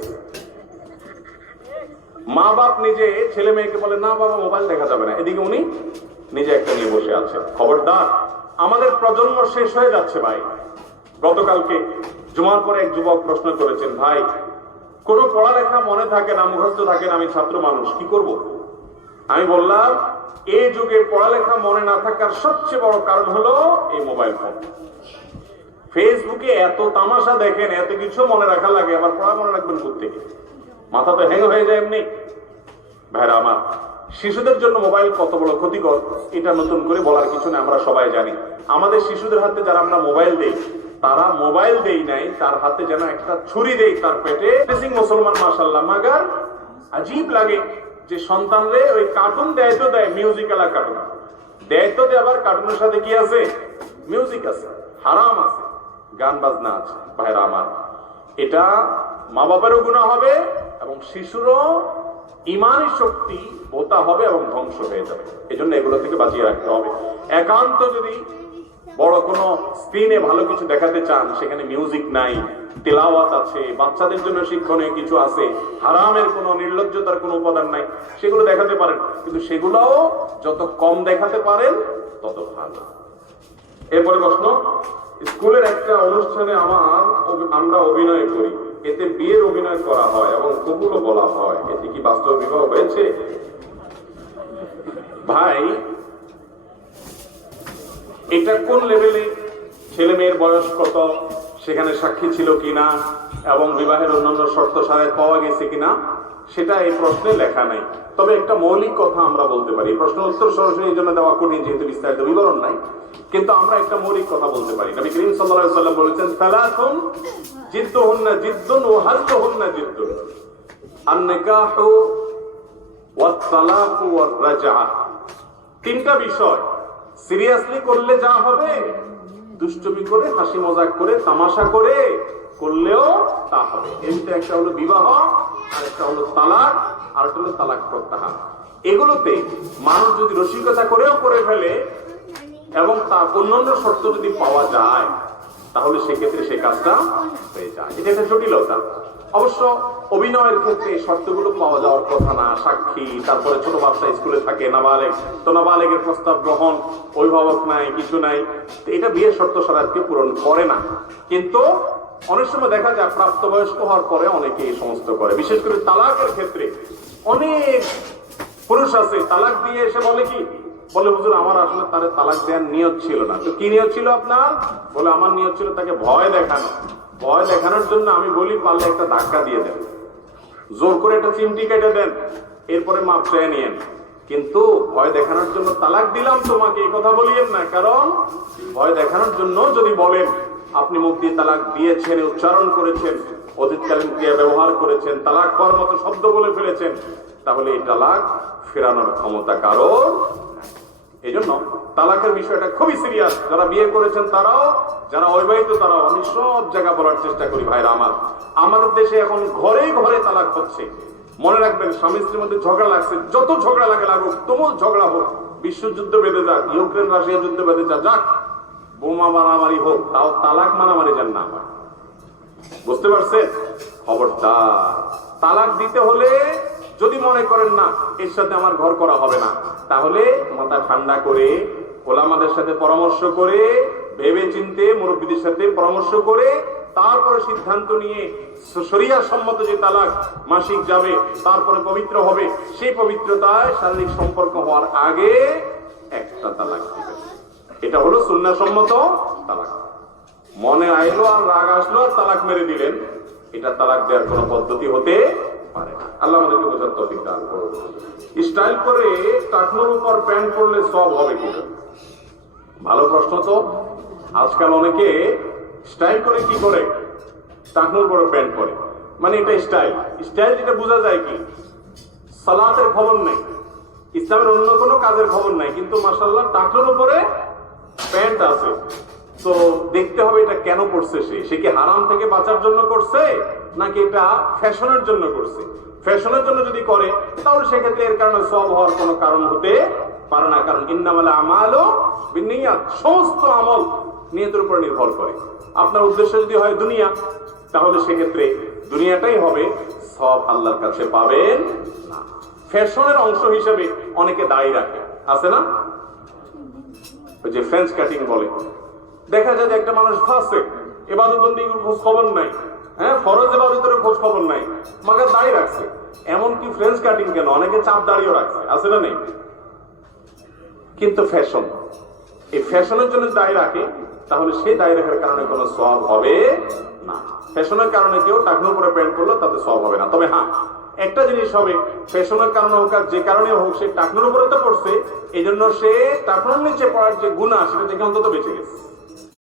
Serious. মা বাপ নিজে ছেলে মেয়েকে বলে না বাবা মোবাইল দেখা যাবে না, এদিকে উনি নিজে একটা নিয়ে বসে আছে। খবরদার, আমাদের প্রজন্ম শেষ হয়ে যাচ্ছে ভাই। গতকালকে জুমার পরে এক যুবক প্রশ্ন করেছেন, ভাই কোনো পড়ালেখা মনে থাকে না, মুখস্থ থাকে না, আমি ছাত্র মানুষ, কি করব? আমি বললাম এই যুগে পড়ালেখা মনে না থাকার সবচেয়ে বড় কারণ হলো এই মোবাইল ফোন। ফেসবুকে এত তামাশা দেখেন, এত কিছু মনে রাখা লাগে, আবার পড়া মনে রাখবেন কোত্থেকে? মাথা তো হ্যাং হয়ে যায় এমনি। ভাইরা আমার, শিশুদের জন্য মোবাইল কত বড় ক্ষতিকর এটা নতুন করে বলার কিছু না, আমরা সবাই জানি। আমাদের শিশুদের হাতে যারা আমরা মোবাইল দেই, তারা মোবাইল দেই নাই, তার হাতে যেন একটা ছুরি দেই তার পেটে। মুসলমান মাশাআল্লাহ, মাগার আজীব লাগে যে সন্তানরে ওই কার্টুন দেয় তো দেয়, মিউজিক্যাল কার্টুন দেয় তো দেয়, আবার কার্টুনের সাথে কি আছে? মিউজিক আছে, হারাম আছে, গান বাজনা আছে। ভাইরা আমার, এটা মা বাবারও গুনাহ হবে এবং শিশুরও ইমানি শক্তি বোতা হবে এবং ধ্বংস হয়ে যাবে। এজন্য এগুলো থেকে বাঁচিয়ে রাখতে হবে। একান্ত যদি বড় কোনো স্ক্রিনে ভালো কিছু দেখাতে চান, সেখানে মিউজিক নাই, তেলাওয়াত আছে, বাচ্চাদের জন্য শিক্ষণীয় কিছু আছে, হারামের কোনো নির্লজ্জতার কোনো উপাদান নাই, সেগুলো দেখাতে পারেন, কিন্তু সেগুলোও যত কম দেখাতে পারেন তত ভালো। এরপরে প্রশ্ন, স্কুলের একটা অনুষ্ঠানে আমরা অভিনয় করি, এতে বিয়ের অভিনয় করা হয় এবং কবুলও বলা হয়, এতে কি বাস্তব বিবাহ হয়েছে? ভাই, এটা কোন লেভেলে, ছেলে মেয়ের বয়স কত, সেখানে সাক্ষী ছিল কিনা এবং বিবাহের অন্যান্য শর্ত সারাই পাওয়া গেছে কিনা, সেটা এই প্রশ্নে লেখা নাই। তবে একটা মৌলিক কথা আমরা বলতে পারি, প্রশ্ন উত্তর সরাসরি এই জন্য দেওয়া কঠিন যেহেতু বিস্তারিত বিবরণ নাই, কিন্তু আমরা একটা মৌলিক কথা বলতে পারি। নবী করিম সাল্লাল্লাহু আলাইহি ওয়াসাল্লাম বলেছেন, সালাতুন জিদ্দুহুন্না জিদ্দুন ওয়া হাজলুহুন্না জিদ্দুন, আন-নিকাহু ওয়াত তালাকু ওয়ার রাজআ। তিনটা বিষয় সিরিয়াসলি করলে যা হবে, দুষ্টুমি করে, হাসি মজাক করে, তামাশা করে করলেও তা হবে। এর ভিতরে একটা হলো বিবাহ, আর একটা হলো তালাক, আর একটা হলো তালাক প্রত্যাহার। এগুলোতে মানুষ যদি রসিকতা করেও করে ফেলে এবং তার অন্যান্য শর্ত যদি পাওয়া যায়, তাহলে সেক্ষেত্রে সে কাজটা হয়ে যায়। এটা একটা জটিলতা। অবশ্য অভিনয়ের ক্ষেত্রে শর্তগুলো পাওয়া যাওয়ার কথা না, সাক্ষী, তারপরে ছোট বাচ্চা স্কুলে থাকে, নাবালেগ, তো নাবালেগের প্রস্তাব গ্রহণ, অভিভাবক নাই, কিছু নাই, এটা বিয়ের শর্ত শরাতকে পূরণ করে না। কিন্তু অনেক সময় দেখা যায় প্রাপ্তবয়স্ক হওয়ার পরে অনেকে এই সমস্ত করে। বিশেষ করে তালাকের ক্ষেত্রে অনেক পুরুষ আছে, তালাক দিয়ে এসে বলে কি, বলে হুজুর আমার আসলে তার তালাক দেওয়ার নিয়ত ছিল না। তো কি নিয়ত ছিল আপনার? বলে আমার নিয়ত ছিল তাকে ভয় দেখানো। ভয় দেখানোর জন্য আমি বলি পারলে একটা ধাক্কা দিয়ে দেন, জোর করে একটা চিমটি কেটে দেন, এরপরে মাপ চেয়ে নিয়েন, কিন্তু ভয় দেখানোর জন্য তালাক দিলাম তোমাকে এই কথা বলিয়েন না। কারণ ভয় দেখানোর জন্য যদি বলেন আপনি মুখ দিয়ে তালাক দিয়েছেন, উচ্চারণ করেছেন, অতীতকালীন ক্রিয়া ব্যবহার করেছেন, তালাক হওয়ার মতো শব্দ বলে ফেলেছেন, তাহলে এই তালাক ফেরানোর ক্ষমতা কারোর। এই জন্য তালাকের বিষয়টা খুবই সিরিয়াস। যারা বিয়ে করেছেন তারাও, যারা অবিবাহিত তারাও। আমি সব জায়গা বলার চেষ্টা করি ভাইরা আমার, আমাদের দেশে এখন ঘরে ঘরে তালাক হচ্ছে। মনে রাখবেন, স্বামী স্ত্রীর মধ্যে ঝগড়া লাগছে, যত ঝগড়া লাগে লাগুক, তুমুল ঝগড়া হোক, বিশ্বযুদ্ধ বেঁধে যাক, ইউক্রেন রাশিয়া যুদ্ধ বেঁধে যাক, বোমা মারামারি হোক, তাও তালাক মারামারি যেন না হয়। বুঝতে পারছেন? খবরদার, তালাক দিতে হলে যদি মনে করেন না এর সাথে আমার ঘর করা হবে না, তাহলে মাথা ঠান্ডা করে, ওলামাদের সাথে পরামর্শ করে, ভেবে চিন্তে মুরব্বীদের সাথে পরামর্শ করে তারপরে সিদ্ধান্ত নিয়ে শরিয়া সম্মত যে তালাক মাসিক যাবে, তারপরে পবিত্র হবে, সেই পবিত্রতায় শারীরিক সম্পর্ক হওয়ার আগে একটা তালাক দিবেন। এটা হলো সুন্নাহ সম্মত তালাক। মনে আইলো আর রাগ আসলো আর তালাক মেরে দিলেন, এটা তালাক দেওয়ার কোনো পদ্ধতি হতে পারে না। আল্লাহ আমাদেরকে বোঝার তৌফিক দান করুন। স্টাইল করে টাকনোর উপর প্যান্ট পরলে সব হবে কিনা? ভালো প্রশ্ন তো। আজকাল অনেকে স্টাইল করে কি করে, টাকনোর উপর প্যান্ট পরে, মানে এটা স্টাইল। স্টাইল যেটা বোঝা যায় কি, সালাতের খবর নেই, ইসলামের অন্য কোনো কাজের খবর নাই, কিন্তু মাশাআল্লাহ টাকনোর উপরে প্যান্ট আছে। তো দেখতে হবে এটা কেন করছে, সে কি হারাম থেকে বাঁচার জন্য করছে নাকি এটা ফ্যাশনের জন্য করছে। ফ্যাশনের জন্য যদি করে তাহলে সেক্ষেত্রে এর কারণে সওয়াব হওয়ার কোনো কারণ হতে পারে না। কারণ ইন্নামাল আমালু বিন্নিয়াত, সমস্ত আমল নিয়তের উপর নির্ভর করে। আপনার উদ্দেশ্য যদি হয় দুনিয়া, তাহলে সেক্ষেত্রে দুনিয়াটাই হবে, সব আল্লাহর কাছে পাবেন না। ফ্যাশনের অংশ হিসেবে অনেকে দায়ী রাখে, আছে না? ওই যে ফ্রেঞ্চ কাটিং বলে, দেখা যায় যে একটা মানুষ ফাঁসে ইবাদতবন্দির খোঁজ খবর নাই, হ্যাঁ, ফরজ ইবাদতের খোঁজ খবর নাই, মাকে দায়ী রাখছে। এমনকি ফ্রেঞ্চ কাটিং কেন, অনেকে চাপ দাঁড়িয়েও রাখছে, আছে না নেই? কিন্তু ফ্যাশন, এই ফ্যাশনের জন্য দায়ী রাখে, তাহলে সেই দায়ী রাখার কারণে কোনো সওয়াব হবে না। ফ্যাশনের কারণে কেউ টাকনোর উপরে প্যান্ট করলো, তাতে সওয়াব হবে না। তবে হ্যাঁ, একটা জিনিস হবে, ফ্যাশনের কারণে হোক আর যে কারণে হোক, সে টাকনোর উপরে তো পড়ছে, এই জন্য সে টাকনোর নিচে পড়ার যে গুনাহ, সেটা থেকে অন্তত বেঁচে গেছে।